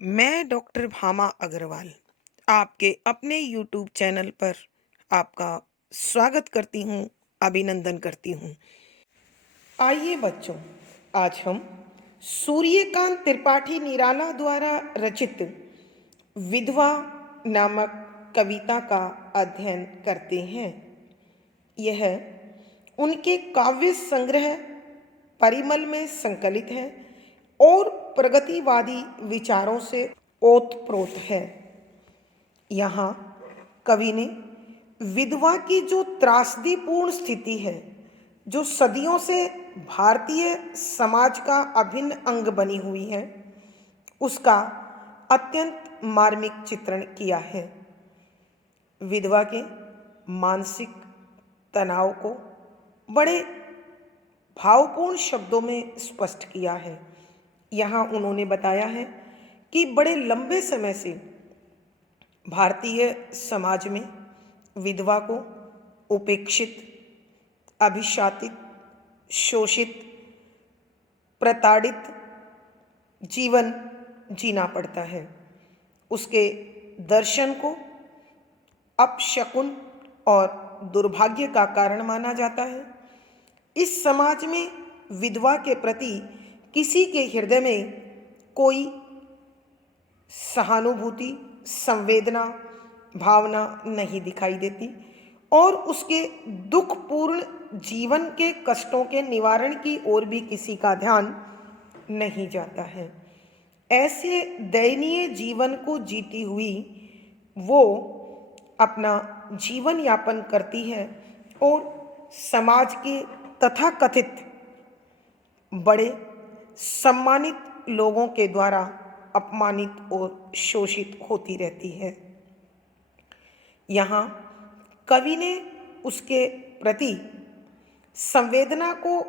मैं डॉक्टर भामा अग्रवाल आपके अपने यूट्यूब चैनल पर आपका स्वागत करती हूँ, अभिनंदन करती हूँ। आइए बच्चों, आज हम सूर्यकांत त्रिपाठी निराला द्वारा रचित विधवा नामक कविता का अध्ययन करते हैं। यह उनके काव्य संग्रह परिमल में संकलित है और प्रगतिवादी विचारों से ओतप्रोत है। यहाँ कवि ने विधवा की जो त्रासदीपूर्ण स्थिति है, जो सदियों से भारतीय समाज का अभिन्न अंग बनी हुई है, उसका अत्यंत मार्मिक चित्रण किया है। विधवा के मानसिक तनाव को बड़े भावपूर्ण शब्दों में स्पष्ट किया है। यहाँ उन्होंने बताया है कि बड़े लंबे समय से भारतीय समाज में विधवा को उपेक्षित, अभिशापित, शोषित, प्रताड़ित जीवन जीना पड़ता है। उसके दर्शन को अपशकुन और दुर्भाग्य का कारण माना जाता है। इस समाज में विधवा के प्रति किसी के हृदय में कोई सहानुभूति, संवेदना, भावना नहीं दिखाई देती और उसके दुखपूर्ण जीवन के कष्टों के निवारण की ओर भी किसी का ध्यान नहीं जाता है। ऐसे दयनीय जीवन को जीती हुई वो अपना जीवन यापन करती है और समाज के तथाकथित बड़े सम्मानित लोगों के द्वारा अपमानित और शोषित होती रहती है। यहाँ कवि ने उसके प्रति संवेदना को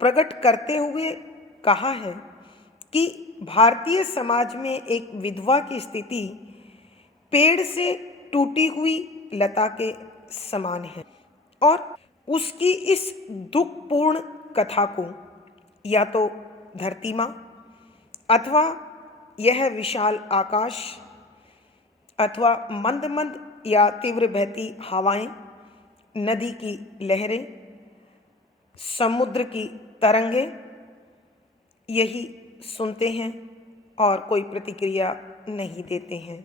प्रकट करते हुए कहा है कि भारतीय समाज में एक विधवा की स्थिति पेड़ से टूटी हुई लता के समान है और उसकी इस दुखपूर्ण कथा को या तो धरती माँ अथवा यह विशाल आकाश अथवा मंद मंद या तीव्र बहती हवाएं, नदी की लहरें, समुद्र की तरंगें यही सुनते हैं और कोई प्रतिक्रिया नहीं देते हैं।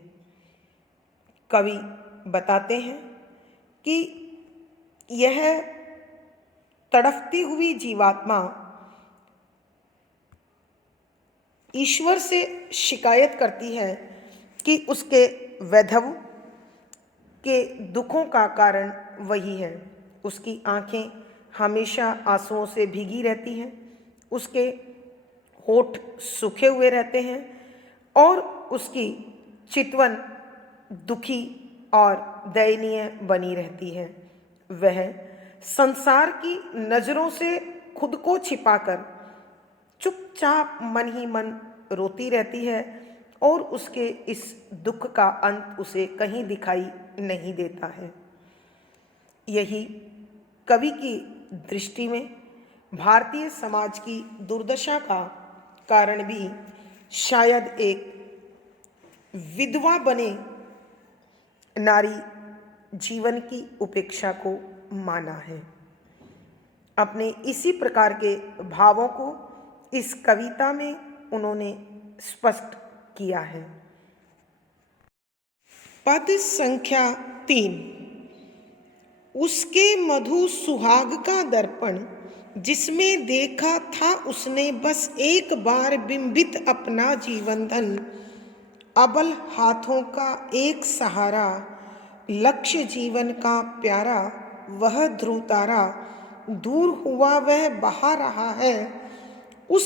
कवि बताते हैं कि यह तड़फती हुई जीवात्मा ईश्वर से शिकायत करती है कि उसके वैधव के दुखों का कारण वही है। उसकी आंखें हमेशा आंसुओं से भीगी रहती हैं, उसके होठ सूखे हुए रहते हैं और उसकी चितवन दुखी और दयनीय बनी रहती है। वह संसार की नज़रों से खुद को छिपाकर चुपचाप मन ही मन रोती रहती है और उसके इस दुख का अंत उसे कहीं दिखाई नहीं देता है। यही कवि की दृष्टि में भारतीय समाज की दुर्दशा का कारण भी शायद एक विधवा बने नारी जीवन की उपेक्षा को माना है। अपने इसी प्रकार के भावों को इस कविता में उन्होंने स्पष्ट किया है। पद संख्या 3। उसके मधु सुहाग का दर्पण, जिसमें देखा था उसने बस एक बार बिंबित अपना जीवन धन, अबल हाथों का एक सहारा, लक्ष्य जीवन का प्यारा, वह ध्रुव तारा, दूर हुआ वह बहा रहा है उस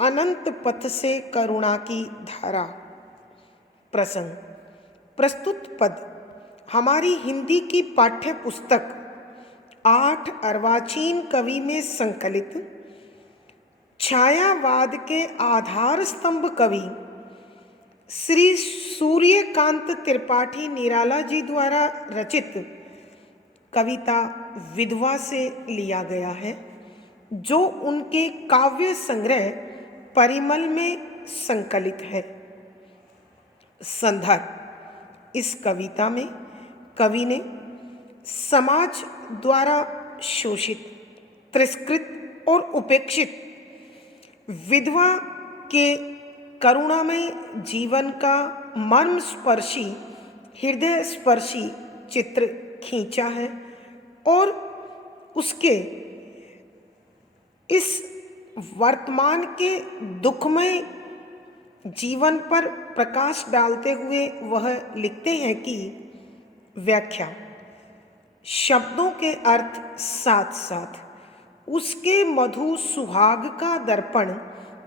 अनंत पथ से करुणा की धारा। प्रसंग। प्रस्तुत पद हमारी हिंदी की पाठ्य पुस्तक 8 अर्वाचीन कवि में संकलित छायावाद के आधार स्तंभ कवि श्री सूर्यकांत त्रिपाठी निराला जी द्वारा रचित कविता विधवा से लिया गया है, जो उनके काव्य संग्रह परिमल में संकलित है। संदर्भ। इस कविता में कवि ने समाज द्वारा शोषित, तिरस्कृत और उपेक्षित विधवा के करुणामय जीवन का मर्मस्पर्शी, हृदय स्पर्शी चित्र खींचा है और उसके इस वर्तमान के दुखमय जीवन पर प्रकाश डालते हुए वह लिखते हैं कि व्याख्या, शब्दों के अर्थ साथ साथ उसके मधु सुहाग का दर्पण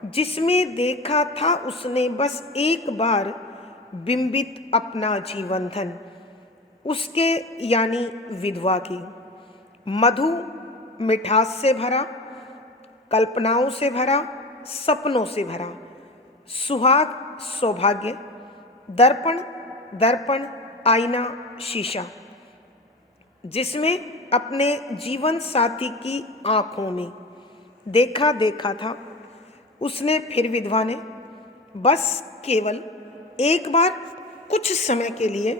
जिसमें देखा था उसने बस एक बार बिंबित अपना जीवन धन, उसके यानी विधवा की मधु मिठास से भरा, कल्पनाओं से भरा, सपनों से भरा, सुहाग सौभाग्य, दर्पण दर्पण आईना शीशा, जिसमें अपने जीवन साथी की आंखों में देखा देखा था उसने, फिर विधवा ने बस केवल एक बार कुछ समय के लिए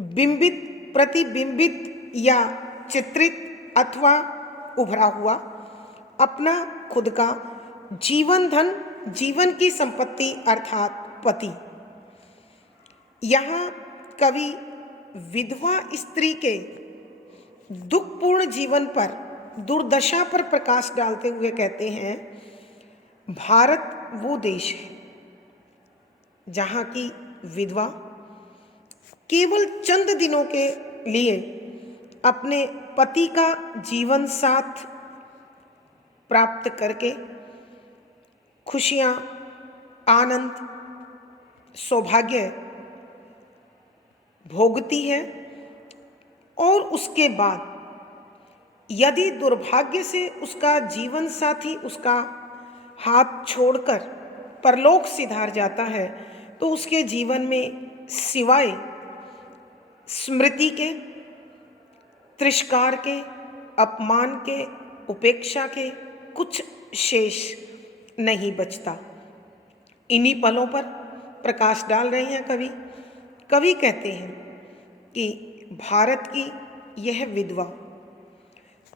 बिंबित, प्रतिबिंबित या चित्रित अथवा उभरा हुआ अपना खुद का जीवन धन, जीवन की संपत्ति अर्थात पति। यहाँ कवि विधवा स्त्री के दुखपूर्ण जीवन पर, दुर्दशा पर प्रकाश डालते हुए कहते हैं, भारत वो देश है जहाँ की विधवा केवल चंद दिनों के लिए अपने पति का जीवन साथ प्राप्त करके खुशियाँ, आनंद, सौभाग्य भोगती है और उसके बाद यदि दुर्भाग्य से उसका जीवन साथी उसका हाथ छोड़कर परलोक सिधार जाता है तो उसके जीवन में सिवाय स्मृति के, तिरस्कार के, अपमान के, उपेक्षा के कुछ शेष नहीं बचता। इन्हीं पलों पर प्रकाश डाल रहे हैं कवि। कवि कहते हैं कि भारत की यह विधवा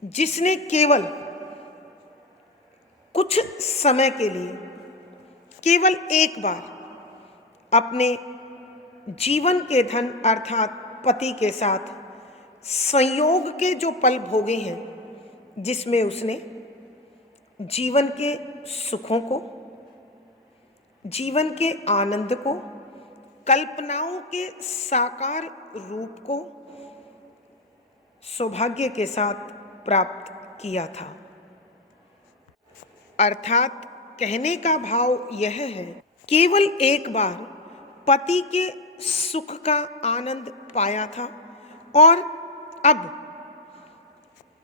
जिसने केवल कुछ समय के लिए, केवल एक बार अपने जीवन के धन अर्थात पति के साथ संयोग के जो पल भोगे हैं, जिसमें उसने जीवन के सुखों को, जीवन के आनंद को, कल्पनाओं के साकार रूप को सौभाग्य के साथ प्राप्त किया था। अर्थात कहने का भाव यह है, केवल एक बार पति के सुख का आनंद पाया था और अब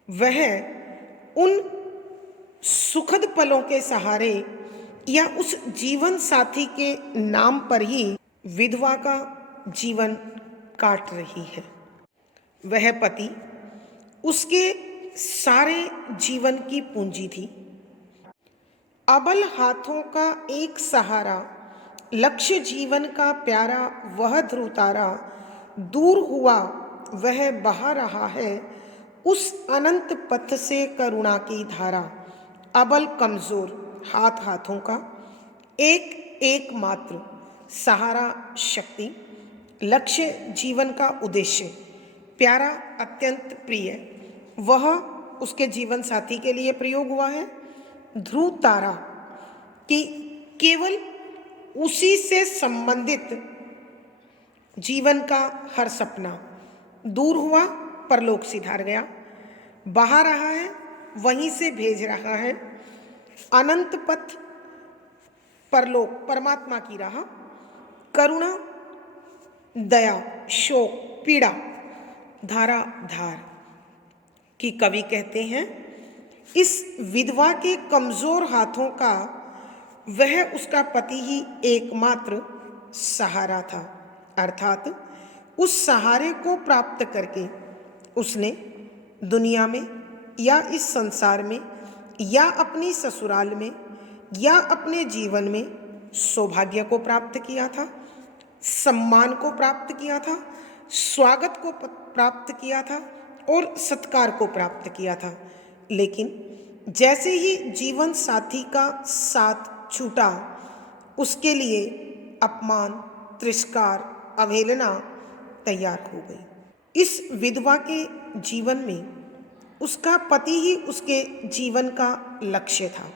वह उन सुखद पलों के सहारे या उस जीवन साथी के नाम पर ही विधवा का जीवन काट रही है। वह पति उसके सारे जीवन की पूंजी थी। अबल हाथों का एक सहारा, लक्ष्य जीवन का प्यारा वह ध्रुव तारा, दूर हुआ वह बहा रहा है उस अनंत पथ से करुणा की धारा। अबल कमजोर हाथों का एक एक मात्र सहारा शक्ति, लक्ष्य जीवन का उद्देश्य, प्यारा अत्यंत प्रिय, वह उसके जीवन साथी के लिए प्रयोग हुआ है। ध्रुव तारा कि केवल उसी से संबंधित जीवन का हर सपना दूर हुआ, परलोक सिधार गया, बहा रहा है, वहीं से भेज रहा है। अनंत पथ परलोक परमात्मा की राह, करुणा, दया, शोक, पीड़ा, धारा धार की कवि कहते हैं इस विधवा के कमजोर हाथों का वह उसका पति ही एकमात्र सहारा था। अर्थात उस सहारे को प्राप्त करके उसने दुनिया में या इस संसार में या अपनी ससुराल में या अपने जीवन में सौभाग्य को प्राप्त किया था, सम्मान को प्राप्त किया था, स्वागत को प्राप्त किया था और सत्कार को प्राप्त किया था। लेकिन जैसे ही जीवन साथी का साथ छूटा, उसके लिए अपमान, तिरस्कार, अवहेलना तैयार हो गई। इस विधवा के जीवन में उसका पति ही उसके जीवन का लक्ष्य था।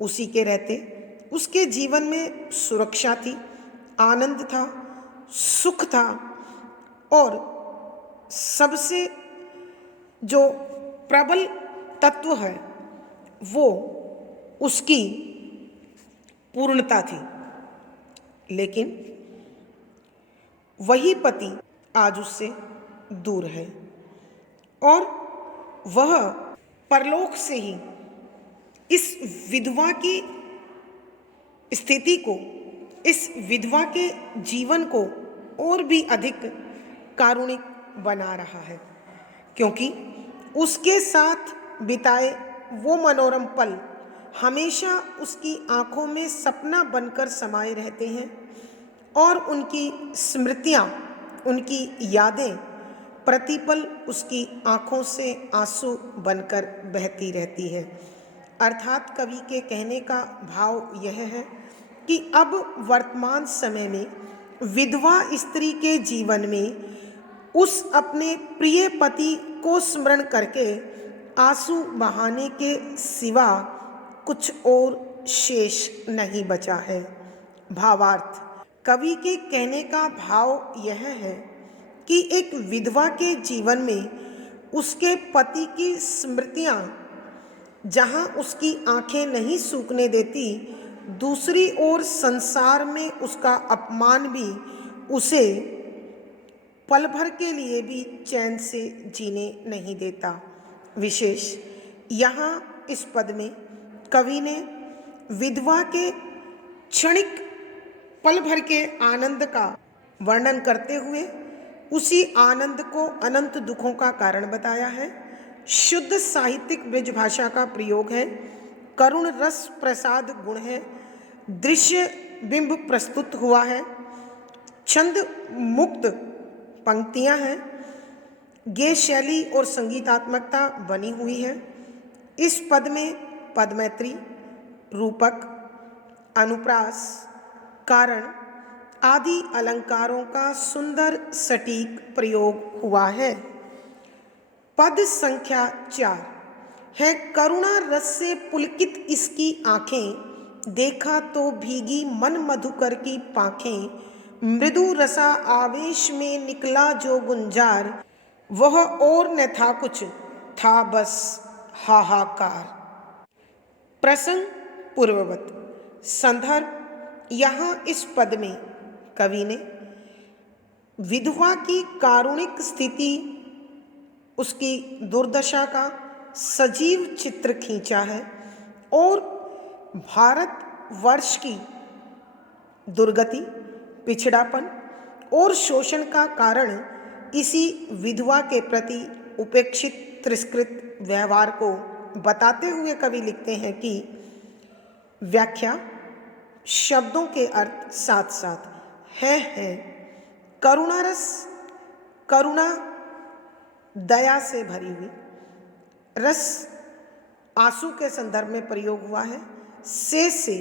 उसी के रहते उसके जीवन में सुरक्षा थी, आनंद था, सुख था और सबसे जो प्रबल तत्व है वो उसकी पूर्णता थी। लेकिन वही पति आज उससे दूर है और वह परलोक से ही इस विधवा की स्थिति को, इस विधवा के जीवन को और भी अधिक कारुणिक बना रहा है, क्योंकि उसके साथ बिताए वो मनोरम पल हमेशा उसकी आंखों में सपना बनकर समाये रहते हैं और उनकी स्मृतियाँ, उनकी यादें प्रतिपल उसकी आंखों से आंसू बनकर बहती रहती है। अर्थात कवि के कहने का भाव यह है कि अब वर्तमान समय में विधवा स्त्री के जीवन में उस अपने प्रिय पति को स्मरण करके आंसू बहाने के सिवा कुछ और शेष नहीं बचा है। भावार्थ, कवि के कहने का भाव यह है कि एक विधवा के जीवन में उसके पति की स्मृतियाँ जहाँ उसकी आंखें नहीं सूखने देती, दूसरी ओर संसार में उसका अपमान भी उसे पल भर के लिए भी चैन से जीने नहीं देता। विशेष यहाँ इस पद में कवि ने विधवा के क्षणिक पल भर के आनंद का वर्णन करते हुए उसी आनंद को अनंत दुखों का कारण बताया है। शुद्ध साहित्यिक ब्रज भाषा का प्रयोग है, करुण रस प्रसाद गुण है, दृश्य बिंब प्रस्तुत हुआ है, छंद मुक्त पंक्तियां हैं, गेय शैली और संगीतात्मकता बनी हुई है। इस पद में पदमैत्री, रूपक, अनुप्रास, कारण आदि अलंकारों का सुंदर सटीक प्रयोग हुआ है। पद संख्या 4 है, करुणा रस से पुलकित इसकी आंखें, देखा तो भीगी मन मधुकर की पाखें, मृदु रसा आवेश में निकला जो गुंजार, वह और न था कुछ, था बस हाहाकार। प्रसंग पूर्ववत। संदर्भ, यहाँ इस पद में कवि ने विधवा की कारुणिक स्थिति, उसकी दुर्दशा का सजीव चित्र खींचा है और भारत वर्ष की दुर्गति, पिछड़ापन और शोषण का कारण इसी विधवा के प्रति उपेक्षित तिरस्कृत व्यवहार को बताते हुए कवि लिखते हैं कि व्याख्या, शब्दों के अर्थ साथ साथ है। करुणा रस, करुणा दया से भरी हुई, रस आंसू के संदर्भ में प्रयोग हुआ है, से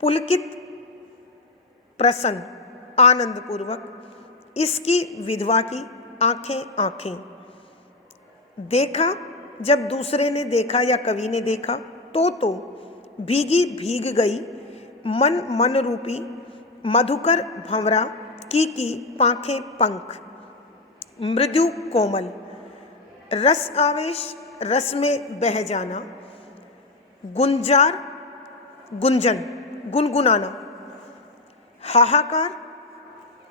पुलकित, प्रसन्न, आनंद पूर्वक, इसकी विधवा की आंखें। देखा, जब दूसरे ने देखा या कवि ने देखा तो भीगी भीग गई मन रूपी मधुकर भंवरा की पाखें पंख, मृदु कोमल, रस आवेश, रस में बह जाना, गुंजार, गुंजन, गुनगुनाना, हाहाकार,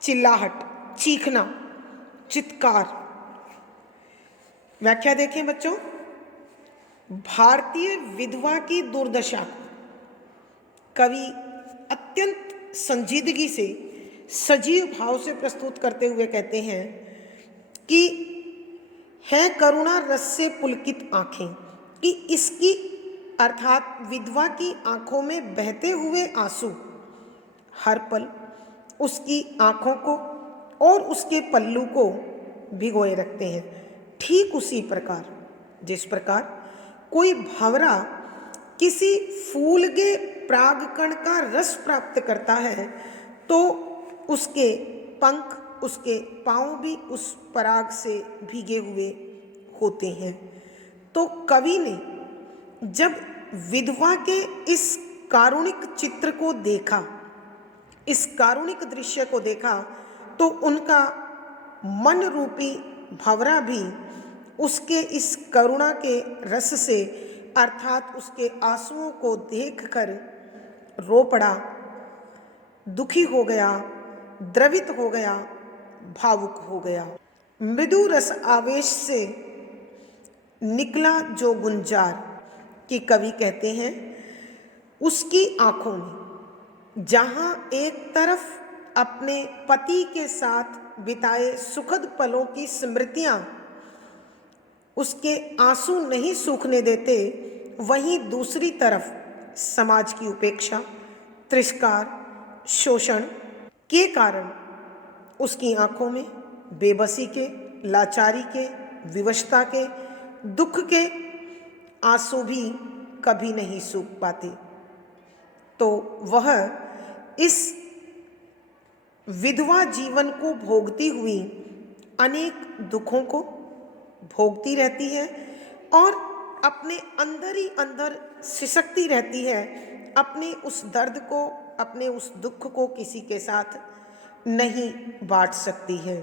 चिल्लाहट, चीखना, चित्कार। व्याख्या देखें बच्चों। भारतीय विधवा की दुर्दशा को कवि अत्यंत संजीदगी से, सजीव भाव से प्रस्तुत करते हुए कहते हैं कि है करुणा रस से पुलकित आंखें, कि इसकी अर्थात विधवा की आंखों में बहते हुए आंसू हर पल उसकी आँखों को और उसके पल्लू को भिगोए रखते हैं। ठीक उसी प्रकार जिस प्रकार कोई भंवरा किसी फूल के परागकण का रस प्राप्त करता है तो उसके पंख, उसके पाँव भी उस पराग से भीगे हुए होते हैं। तो कवि ने जब विधवा के इस कारुणिक चित्र को देखा, इस कारुणिक दृश्य को देखा, तो उनका मन रूपी भंवरा भी उसके इस करुणा के रस से अर्थात उसके आंसुओं को देखकर रो पड़ा, दुखी हो गया, द्रवित हो गया, भावुक हो गया। मृदु रस आवेश से निकला जो गुंजार कि कवि कहते हैं उसकी आंखों ने जहाँ एक तरफ अपने पति के साथ बिताए सुखद पलों की स्मृतियाँ उसके आंसू नहीं सूखने देते, वहीं दूसरी तरफ समाज की उपेक्षा, तिरस्कार, शोषण के कारण उसकी आंखों में बेबसी के, लाचारी के, विवशता के, दुख के आंसू भी कभी नहीं सूख पाते। तो वह इस विधवा जीवन को भोगती हुई अनेक दुखों को भोगती रहती है और अपने अंदर ही अंदर सिसकती रहती है। अपने उस दर्द को, अपने उस दुख को किसी के साथ नहीं बांट सकती है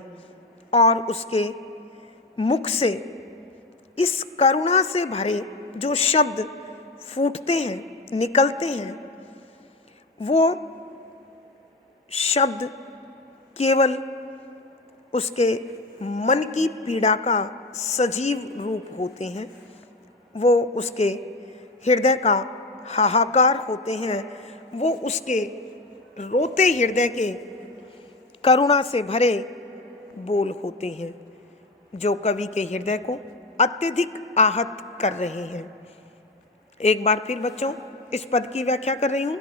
और उसके मुख से इस करुणा से भरे जो शब्द फूटते हैं, निकलते हैं, वो शब्द केवल उसके मन की पीड़ा का सजीव रूप होते हैं। वो उसके हृदय का हाहाकार होते हैं। वो उसके रोते हृदय के करुणा से भरे बोल होते हैं जो कवि के हृदय को अत्यधिक आहत कर रहे हैं। एक बार फिर बच्चों इस पद की व्याख्या कर रही हूँ।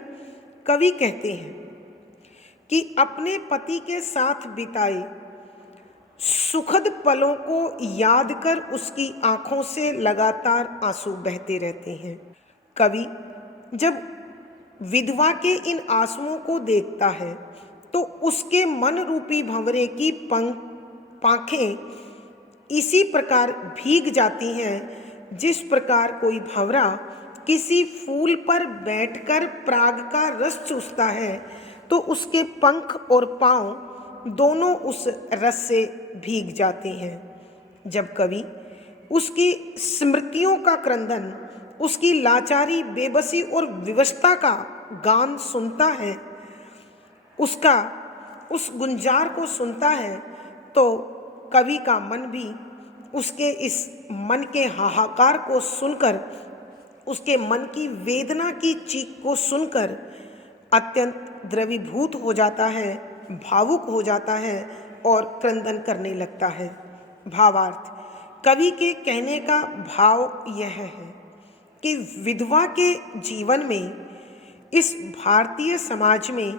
कवि कहते हैं कि अपने पति के साथ बिताए सुखद पलों को याद कर उसकी आंखों से लगातार आंसू बहते रहते हैं। कवि जब विधवा के इन आंसुओं को देखता है तो उसके मन रूपी भंवरे की पांखें इसी प्रकार भीग जाती हैं जिस प्रकार कोई भंवरा किसी फूल पर बैठकर पराग का रस चूसता है तो उसके पंख और पाँव दोनों उस रस से भीग जाते हैं। जब कवि उसकी स्मृतियों का क्रंदन, उसकी लाचारी, बेबसी और विवशता का गान सुनता है, उसका उस गुंजार को सुनता है, तो कवि का मन भी उसके इस मन के हाहाकार को सुनकर, उसके मन की वेदना की चीख को सुनकर अत्यंत द्रवीभूत हो जाता है, भावुक हो जाता है और क्रंदन करने लगता है। भावार्थ, कवि के कहने का भाव यह है कि विधवा के जीवन में, इस भारतीय समाज में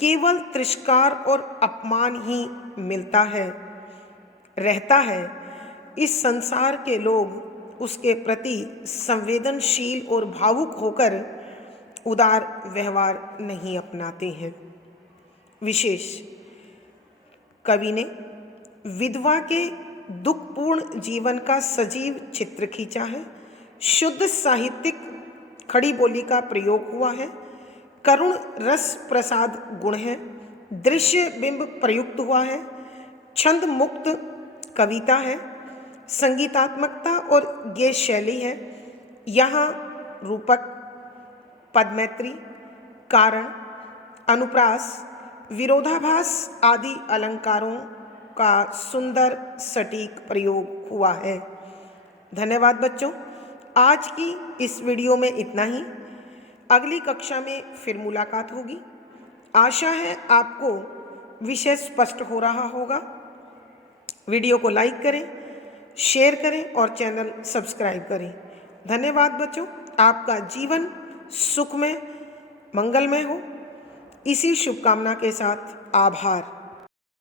केवल तिरस्कार और अपमान ही मिलता है, रहता है। इस संसार के लोग उसके प्रति संवेदनशील और भावुक होकर उदार व्यवहार नहीं अपनाते हैं। विशेष कवि ने विधवा के दुखपूर्ण जीवन का सजीव चित्र खींचा है। शुद्ध साहित्यिक खड़ी बोली का प्रयोग हुआ है। करुण रस प्रसाद गुण है। दृश्य बिंब प्रयुक्त हुआ है। छंद मुक्त कविता है। संगीतात्मकता और गेय शैली है। यहाँ रूपक, पदमैत्री, कारण, अनुप्रास, विरोधाभास आदि अलंकारों का सुंदर सटीक प्रयोग हुआ है। धन्यवाद बच्चों। आज की इस वीडियो में इतना ही। अगली कक्षा में फिर मुलाकात होगी। आशा है आपको विषय स्पष्ट हो रहा होगा। वीडियो को लाइक करें, शेयर करें और चैनल सब्सक्राइब करें। धन्यवाद बच्चों। आपका जीवन सुखमय, मंगलमय हो। इसी शुभकामना के साथ आभार।